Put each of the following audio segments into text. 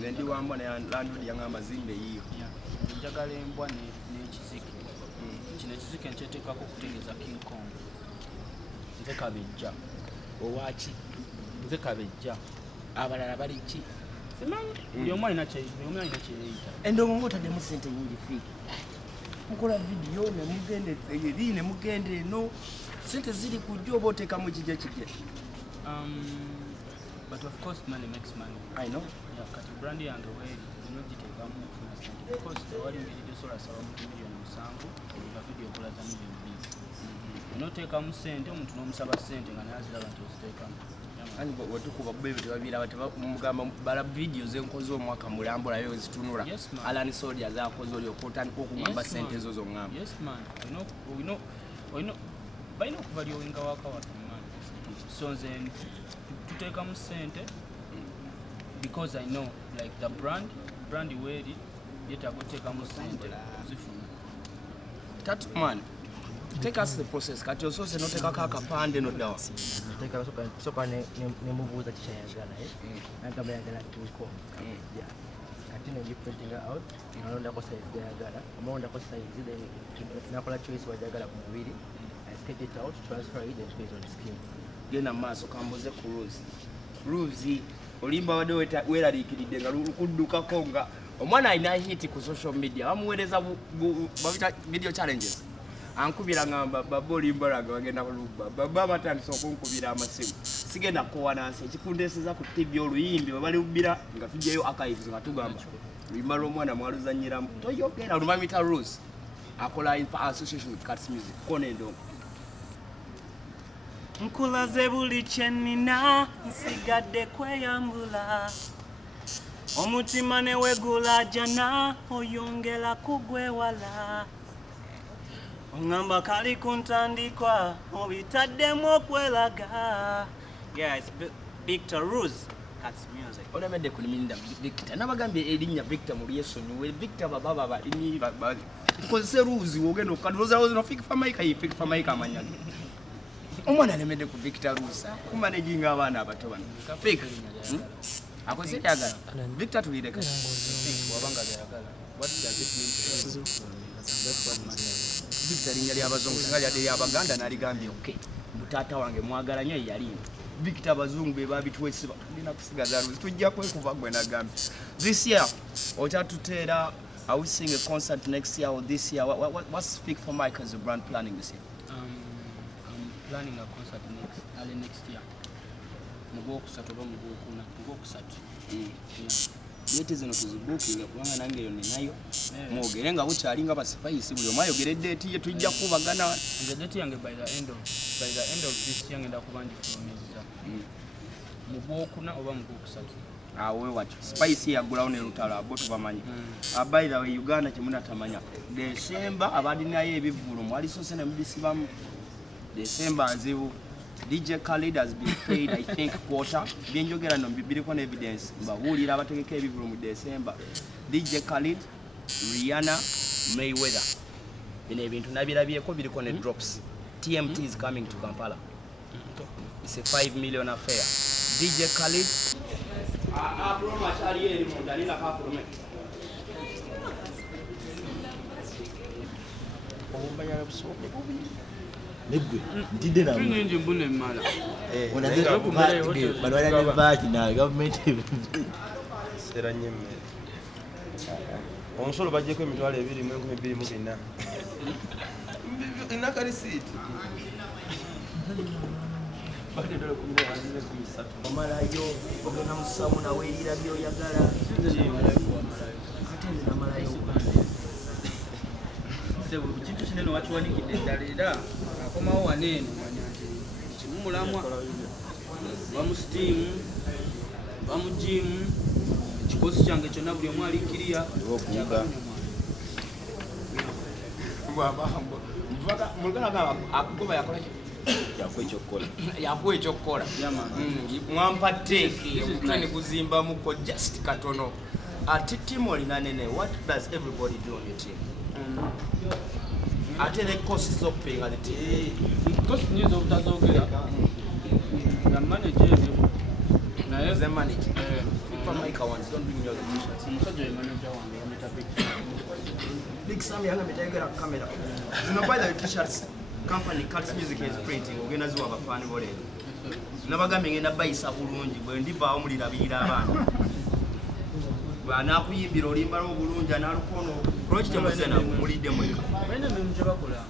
Nendi wambwa na landlord yangamba zimbe hiyo. Njagala embwa n'ekizike. Kino ekizike nkyeteekako okutegeeza King Kong. Nze kabejja. Owaki? Nze kabejja. Abalala bali ki? Simanyi. Buli omu alina kyeyeyita. Endongo ng'otaddemu ssente nnyingi Fik. Mukola vidiyo ne mugende eri ne mugende eno. Ssente ziri ku jjo oba oteekamu kijja kijja. But of course money makes money. I know. Yeah, kati brand yange weeri nogiteekamu okufuna ssente. Because tewali ngeri gy'osobola miliyoni 7 nga vidiyo okola za miliyoni 2. Onoteekamu ssente omuntu n'omusaba ssente nga naye aziraba nti oziteekamu. Ani watukuba bebe tebabira mugamba bala video zenkoze omwaka mulambo layo zitunula. Alani Soldier zakoze oli okutandika okungamba ssente ezo zongamba. Yes man. We know balina okuvalyoinga waka watu man. So nze tuteekamu ssente because I know like the brand weeri yeetaaga oteekamu ssente zifuna. Tatu man, take us the process. Kati osoose noteekako akapande noddawa. Soka nemubuuza kikyayagala nagamba yagala tuko kati negiprinting out nalondako size gyayagala amalondako size then nakola choice wajagala ku mubiri I sketch it out, transfer it and place on the skin. Genda maaso kambuze ku Ruzi olimba wadde weeraliikiridde nga lukuddukako nga omwana alina hit ku social media bamuweereza babita video challenges ankubira ngamba baba olimbalanga bagenda kulubba baba batandisa okunkubira amasimu sigenda kukowa nansi ekikundeeseza ku TV oluyimbi bwe balibubbira nga tujjayo archives nga tugamba luyimba lw'omwana mwaluzanyiramu toyogera olumamita Rose akola in association with Cats Music konendo nkulaze buli kyenina nsigadde kweyambula omutima ne wegula jana oyongera kugwewala ongamba kali kuntandikwa obitaddemu okwelaga. Yeah, it's Victor Rose, Cats Music. Olemedde kuliminda Victor nabagambye erinnya Victor mu lyesonyiwe Victor baba balimi tukozese Rose wogenda okukadoloza no Fik Fameica amanyage omwana alemedde ku Victor Rose kumaneginga abaana abato bano Fik akoze kyagala Victor tulireka wabanga yagala. What does it mean to Victor linnya ly'abazungu singa lyadde ly'Abaganda naligambye okay mutaata wange mwagala nnyo yali Victor abazungu be babituwese batulina kusigaza Rose tujja kwekuva gwe nagambye this year otatuteera I will sing a concert next year or this year. What's Fik Fameica as a brand planning this year? I'm planning a concert early next year. Mugokusatu oba mugokusatu. Date zino tuzibuukinga kubanga nange yo ninayo mwogere nga bukyalinga basipayisi buli omu ayogere date ye tujja kubagana. Nze date yange by the end of this year ngenda kuba ndifulumiza. Mugokuna oba mugokusatu. Awe wacho spice yagulawo ne lutalo abo tubamanyi. By the way Uganda kimuna tamanya December abadinayo ebivulu mwali sose ne mbisibamu December nzibu DJ Khalid has been paid I think quarter byenjogera no biriko ne evidence mbawulira abategeka ebivulu mu December DJ Khalid Rihanna Mayweather bino ebintu nabirabyeko biriko ne drops TMT is coming to Kampala. It's a 5 million affair. DJ Khalid Broma Charieri Mondalina Kafurume. Ombaya busoke bubi. Nebwe ndide na. Nje mbune mala. Unazira kumale balwala ne baki na government sera nyemme. Omusolo bajjeko emitwalo 2,224. Inaka receipt. Omalayo ogenda mu sawuna weerira by'oyagala ate nze namalayo kintu kinene wakiwanikidde eddala era akomawo waneeno manya nti kimulamwa bamusitiimu bamujimu ekikosi kyange kyonna buli omu aliikiriya akugoba yakola yakuwa ekyokukola mwampatte ne kuzimbamuko just katono ate tiimu olina nene what does everybody do on your team ate ne cost z'okupinga the team kosi nyiza obutazoogera nga manager ebyo naye the manager Fik Fameica ones don't bring me all the t-shirts omusajja ye manager wange yameta Big Sam yanga mitayegera ku kamera zino by the t-shirts company Cuts Music is printing ogenda ziwa abafaani boleero nabagambye ngenda bayisa bulungi bwe ndivaawo mulirabirira abaana bw'anaakuyimbira olimba obulungi anaalukono lwaki temuzena mulidde mweka balina emirimu gye bakola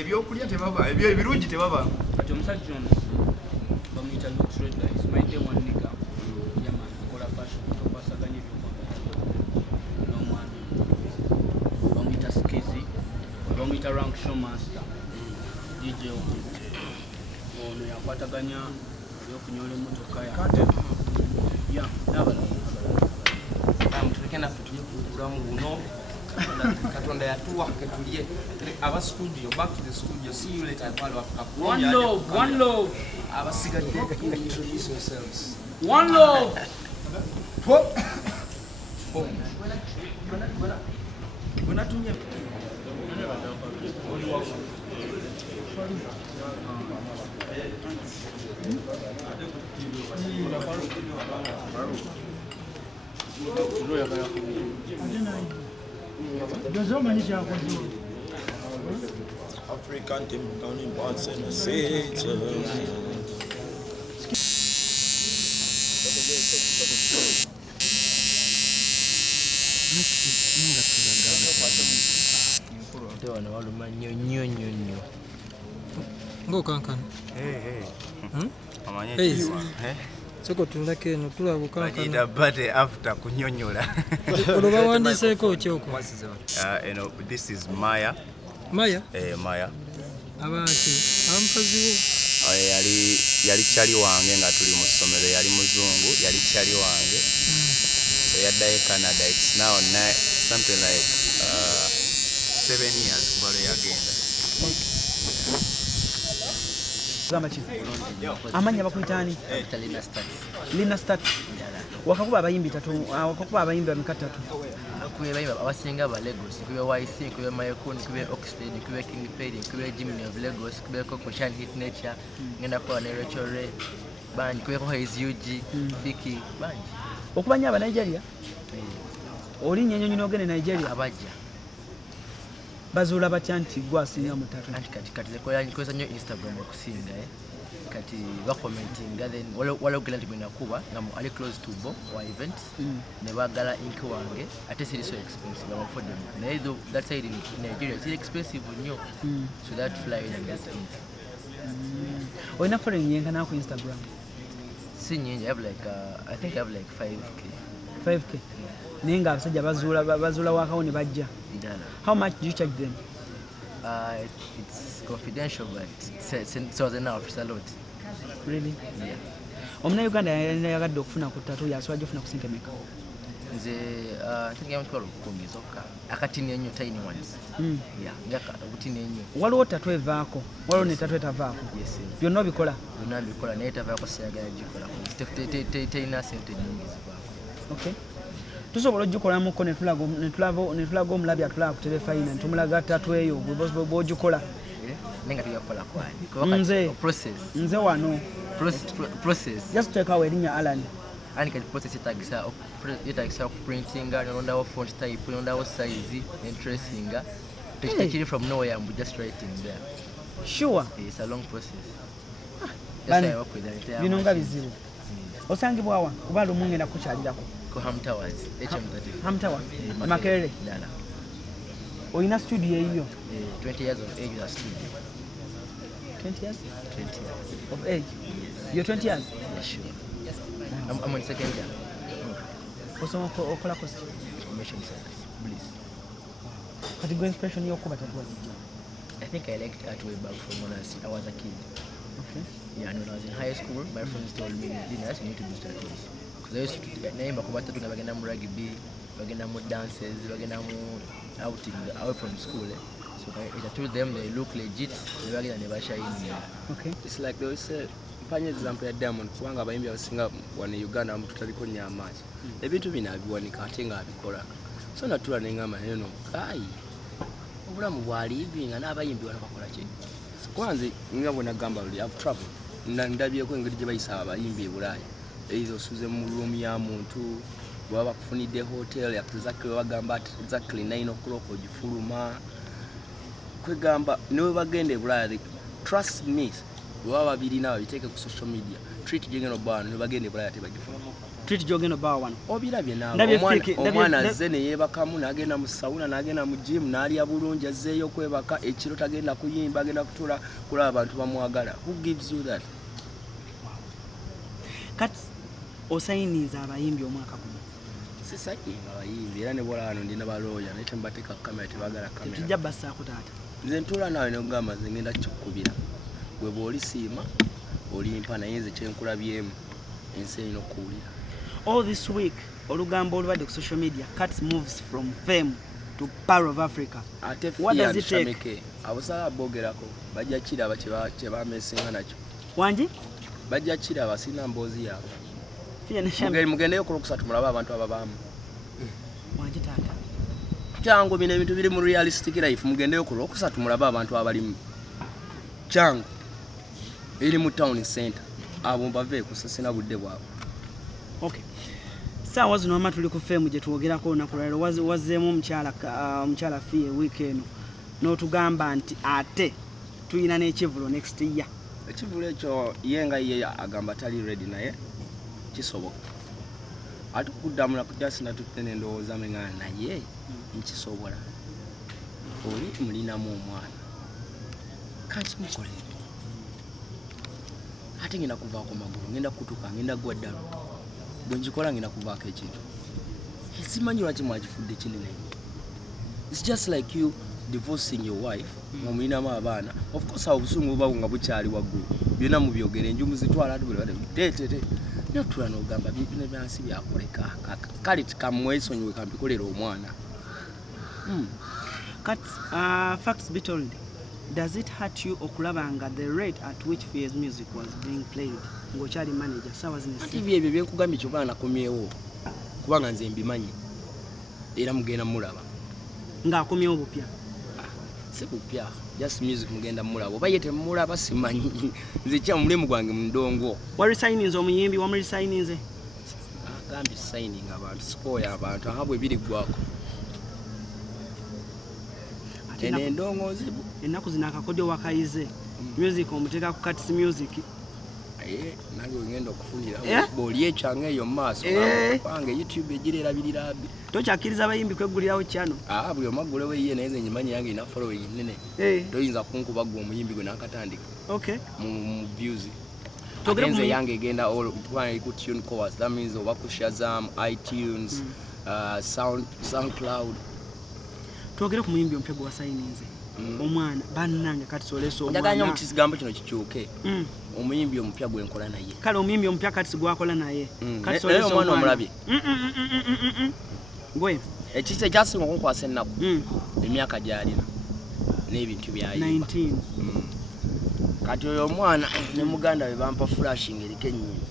ebyokulya tebaba ebirungi tebaba kati omusajja ono bamuyita lutreda ismaide wanika yaman akola fashion tokwasaganya ebyokwagala n'omwami bamuyita skizi bamuyita rank showmaster dj ono yakwataganya ebyokunyola emmotoka tuleke naffe tulye kubulamu buno katonda yatuwa ketulye aba studio back to the studio see you later palo one love abasigadde introduce yourselves one love bunatumye African team down in Barcelona City. Wano waluma nnyo ng'okankana soko tulako eno tulaba okankana bade after kunyonyola olwo bawandiiseeko kyoko this is Maya Maya Maya abaaki abamukazi wo yali kyali wange nga tuli mu ssomero yali muzungu yali kyali wange yaddayo Canada it's now something like 7 years kuba lwe yagenda amanya bakuyitaani Lina Stat wakakuba abayimbi bamikatatu abasinga ba Lagos kube YC kube Mayekuni kube Oxford kube King Perry kube Jimmy of Lagos kube Coco Shan Hit Nature ngenda kwa na Rachel Ray banji kube ko Haze UG Fiki banji okubanya aba Nigeria oli nyenyo ogene Nigeria abajja bazuula batya nti gwasinga mutatu kati koza nnyo Instagram okusinga kati bakomentinga then wala ogenda nti gwena kuba nga ali close to bo wa event ne bagala ink wange ate siri so expensive I'm for them naye that side in Nigeria is expensive nnyo so that fly and that ink olina following yenkana ku Instagram si nyingi I think I have like 5k naye nga abasajja bazuula wakawo ne bajja how much do you charge them it's confidential but it was enough it's a lot really yeah Omunayuganda yagadde okufuna ku ttatu yasobola gifuna ku sente meka nze ntegera mutwalo 10 zokka akatini ennyo tiny ones yeah ngaka okutini ennyo waliwo ttatu evaako waliwo ne ttatu etavaako byonna obikola naye tavaako siyagala gikola teyina sente nyingi zivaako okay tusobola ogikolamuko netulaga omulabi atulaba ku telefayina netumulaga ttatu eyo bwogikola nenga tuyakola kwani nze wano process just teekawo erinnya Alan ani kati process yetagisa printinga nondawo font type nondawo size and tracinga tekiri from nowhere I'm just writing there sure it's a long process bino nga bizibu osangibwa wa kuba lumungenda kukyalirako ko Hamtowers Hamtower Makerere oyina studio eyo 20 years of age as studio 20 years 20 years. of age. You're 20 years. Yeah, sure. I'm on second year. Osoma okola kosi. Information science. Bliss. Kati go inspiration yokuba tattoo. I think I liked art way back from when I was a kid. Okay. Yeah, and when I was in high school, my friends told me, Linus, you need to do tattoos. Because I used to naimba kuba tattoo nga bagenda mu rugby, bagenda mu dances, bagenda mu outing out from school. So I told them they look legit, they bagenda ne bashine. Okay. It's like they say mpanye example ya Diamond kubanga abayimbi abasinga wano Uganda mu tutaliko nyamazi. Ebintu bino abiwanika ate nga abikola. So natula nengamba neno kai. Obulamu bwa living n'abayimbi wano bakola ki? Kwanza nga bwe nagamba luli I've traveled. Ndabyeko engeri gye bayisa abayimbi e Bulaaya. Ezo osuze mu room ya muntu baba bakufunidde hotel ya exactly bagamba exactly 9 o'clock ogifuluma. Kwegamba niwe bagenda e Bulaaya. Trust me. Baba babiri nabo biteeke ku social media. Treat jengeno bwana niwe bagenda e Bulaaya tebagifuluma. Treat jogeno ba wano. Obirabye nawe omwana azze ne yeebakamu n'agenda mu sawuna n'agenda mu gym n'alya bulungi azzeeyo kwebaka ekiro tagenda kuyimba agenda kutuula kulaba abantu bamwagala. Who gives you that? Kati osayiniza abayimbi omwaka guno. Si sayinga abayimbi era ne bwala wano ndina balooya naye tembateeka kamera tebagala kamera. Tujja bassaako taata. Nze ntuula naawe ne kugamba nze ngenda kikukubira. Gwe bw'olisiima olimpa naye nze kyenkulabyemu ensi erina okuwulira. All this week, olugambo olubadde ku social media, Cats moves from fame to power of Africa. What does it take? Abasala bogerako bajja kiraba kye bamesinga nakyo. Wanji? Bajja kiraba sina mboozi yaabwe. Fille ne Shami. Mugendeyo ku Lwokusatu mulabe abantu ababaamu. Wanji taata. Kyangu bino ebintu biri mu realistic life mugendeyo ku Lwokusatu mulabe abantu abalimu. Kyangu eri mu town center. Abo baveeko sasina budde bwabwe. Okay. Saawa zino ama tuli ku fame gye twogerako olunaku lwaleero wazzeemu omukyala Fille week eno n'otugamba nti ate tuyina n'ekivulo next year. Ekivulo ekyo ye nga ye agamba tali ready naye kisoboka. Ate okuddamula kujja sinatutte n'endowooza mengana naye nkisobola. Oli mulinamu omwana. Kanti mukolere. Ate ngenda kuvaako magulu, ngenda kutuka, ngenda gwa ddalo. Bwe nkikola ngenda kuvaako ekintu. Simanyi lwaki mwakifudde kinene. It's just like you divorcing your wife, mulinamu abaana. Of course obusungu buba nga bukyali waggulu. Byonna mubyogere enjumu zitwala ate buli tete. Notula n'ogamba bino byansi byakuleka. Kale kamwesonyiwe kampikolera omwana. Facts be told. Does it hurt you okulabanga the rate at which Fille's music was being played? Ngochali manager sawa zine. Ati byebyo byenkugambye kyobana nakomyewo. Kubanga nze mbimanyi. Era mugenda mulaba. Nga akomyewo bupya. Si bupya. Just music mugenda mulaba. Oba yete mulaba simanyi. Nze kya mulemu gwange mundongo. Wari signing omuyimbi wamuli signing ze. Agambi signing abantu sikoya abantu ahabwe biri gwako. Ene ndongozi ennaku zino akakodyo wakayize music omuteeka ku Cats music nange ngenda okufunira boli ekyange eyo maaso bange YouTube egirerabirira abi tokyakiriza abayimbi kweggulirawo kyano buli omagule we ye naye nyimanyi yange ina following nene toyinza kunkuba gwe omuyimbi gwe nakatandika mu views togenze yange egenda all ku tune covers that means oba ku Shazam, iTunes, SoundCloud. Twogere ku muyimbi ompya gwa sayininze omwana bannange kati soleso omwana njaganya mukizigambo kino kikyuke omuyimbi omupya gwe nkola naye kale omuyimbi omupya kati gwakola naye kati soleso omwana omulabye gwe ekise kyasi ngokunkwasa ennaku emyaka gyalina n'ebintu byayo 19 kati oyo omwana ne muganda we bampa flash ngerike ennyimba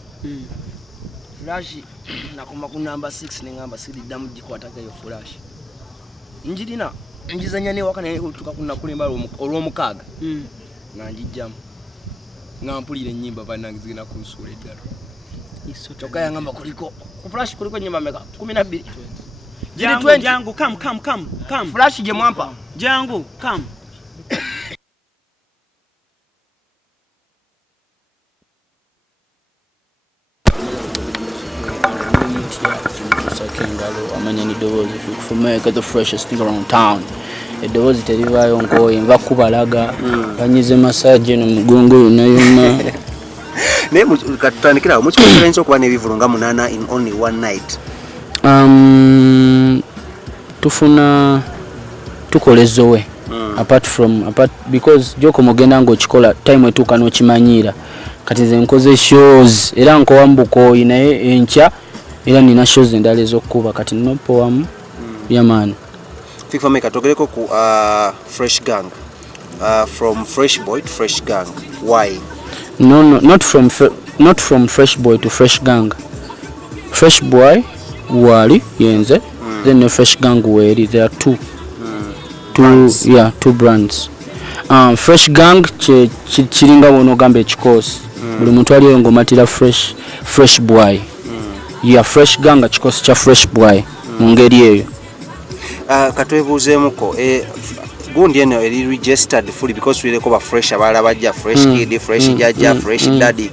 flash nakoma ku number 6 nengamba siddamu gikwatako eyo flash njirina njizanya ne waka naye tuka kunakulimba olw'omukaaga nga njijjamu nga mpulira ennyimba bannange zigenda kunsuula eddala kyokka yangamba kuliko ku flash kuliko ennyimba meka 12 jangu come flash gye mwampa jangu come Kingalo, I'm in any doors. If you Fameica, the freshest thing around town. eddoboozi terivaayo nkooye nva kubalaga banyize massage no mugongo yonna yonna. naye katutandikirawo mukikozerenza okuba n'ebivulu nga 8 in only one night. Tufuna tukolezowe apart because gyoko mugenda ng'okikola time etuuka n'okimanyiira kati nze nkoze shows era nkowambukoyi naye enkya era nina shows endala ez'okkuba kati nopowamu yaman. Fik Fameica togereko ku fresh gang, from fresh boy to fresh gang. Why? No, not from fresh boy to fresh gang. Fresh boy wali yenze, then the fresh gang weri. There are two brands. Fresh gang chiringa wono gambe chikosi. Buli muntu ali ngomatira fresh boy. Fresh gang chikosi cha fresh boy. Mungeri eyo. Katwebuzeemuko gundi eno eri registered fully because we recover fresh abala bajja fresh kid, fresh jaja, fresh daddy.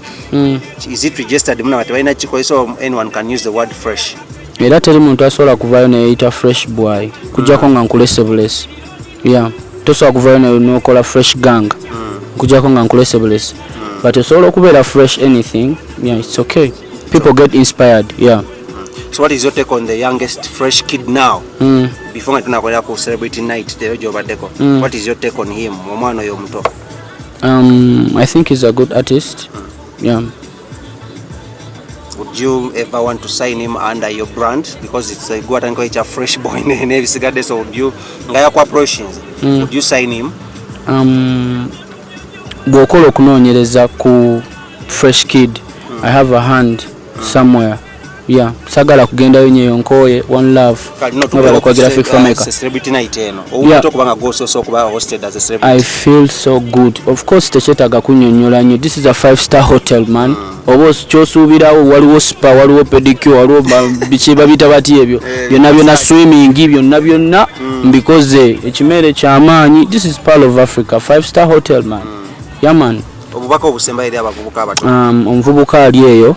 Is it registered muna watu waina chiko so anyone can use the word fresh? Era teri muntu asobola kuvaayo neeyita fresh boy kujjako nga nkulese bulesi. Tosobola kuvaayo n'okola fresh gang kujjako nga nkulese bulesi. But osobola okubeera fresh anything. It's okay. People get inspired. So what is your take on the youngest fresh kid now? Before I tunakwenda ku celebrity night the job adeko. What is your take on him? Omwana oyo omuto. I think he's a good artist. Would you ever want to sign him under your brand because it's a good and quite a fresh boy ne bisigade, so would you ngaya ku approaches? Would you sign him? Bwokola okunoonyereza ku fresh kid. I have a hand somewhere. Sagala kugendayo nyeyo nkoye one love. Fik Fameica celebrity night eno. Omuntu okubanga goso so kuba hosted as a celebrity. I feel so good. Of course techetaga kunyonyola nnyo. This is a 5-star hotel man. Obo kyosuubirawo waliwo spa, waliwo pedicure, waliwo bichi babita bati ebyo. Byonna swimming byonna mbikoze ekimere ky'amaanyi. This is part of Africa. 5-star hotel man. Man. Obubaka obusemba eri abavubuka abato. Omuvubuka ali eyo.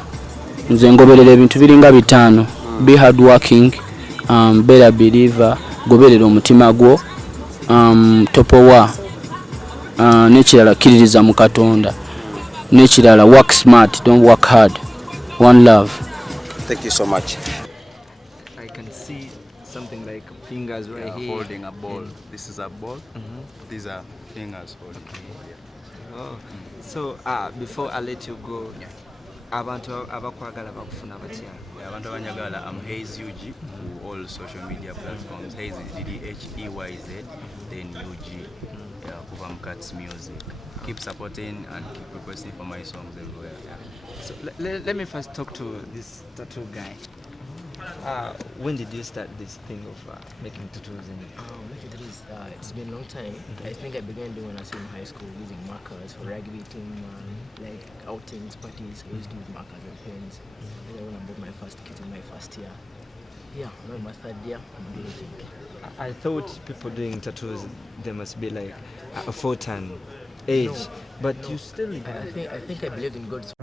Nze ngoberera ebintu biringa 5. Be hard working, better believer, goberera omutima gwo, topowa, n'ekirala kiririza mu Katonda, n'ekirala work smart, don't work hard. One love. Thank you so much. I can see something like fingers right here. Holding a ball. This is a ball. These are fingers holding. So before I let you go, abantu abakwagala bakufuna batya? Abantu abanyagala Haze UG ku all social media platforms. Haze DDHEYZ then UG. Kuva Mkats Music. Keep supporting and keep requesting for my songs everywhere. So let me first talk to this tattoo guy. When did you start this thing of making tattoos? It's been a long time. I think I began doing when I was in high school, using markers for rugby team, like outings, parties. I used to use markers and pens. And then when I bought my first kit in my first year, around my third year, I'm doing it. I thought people doing tattoos, they must be like a 4-10 age, but you still. I think I believed in God's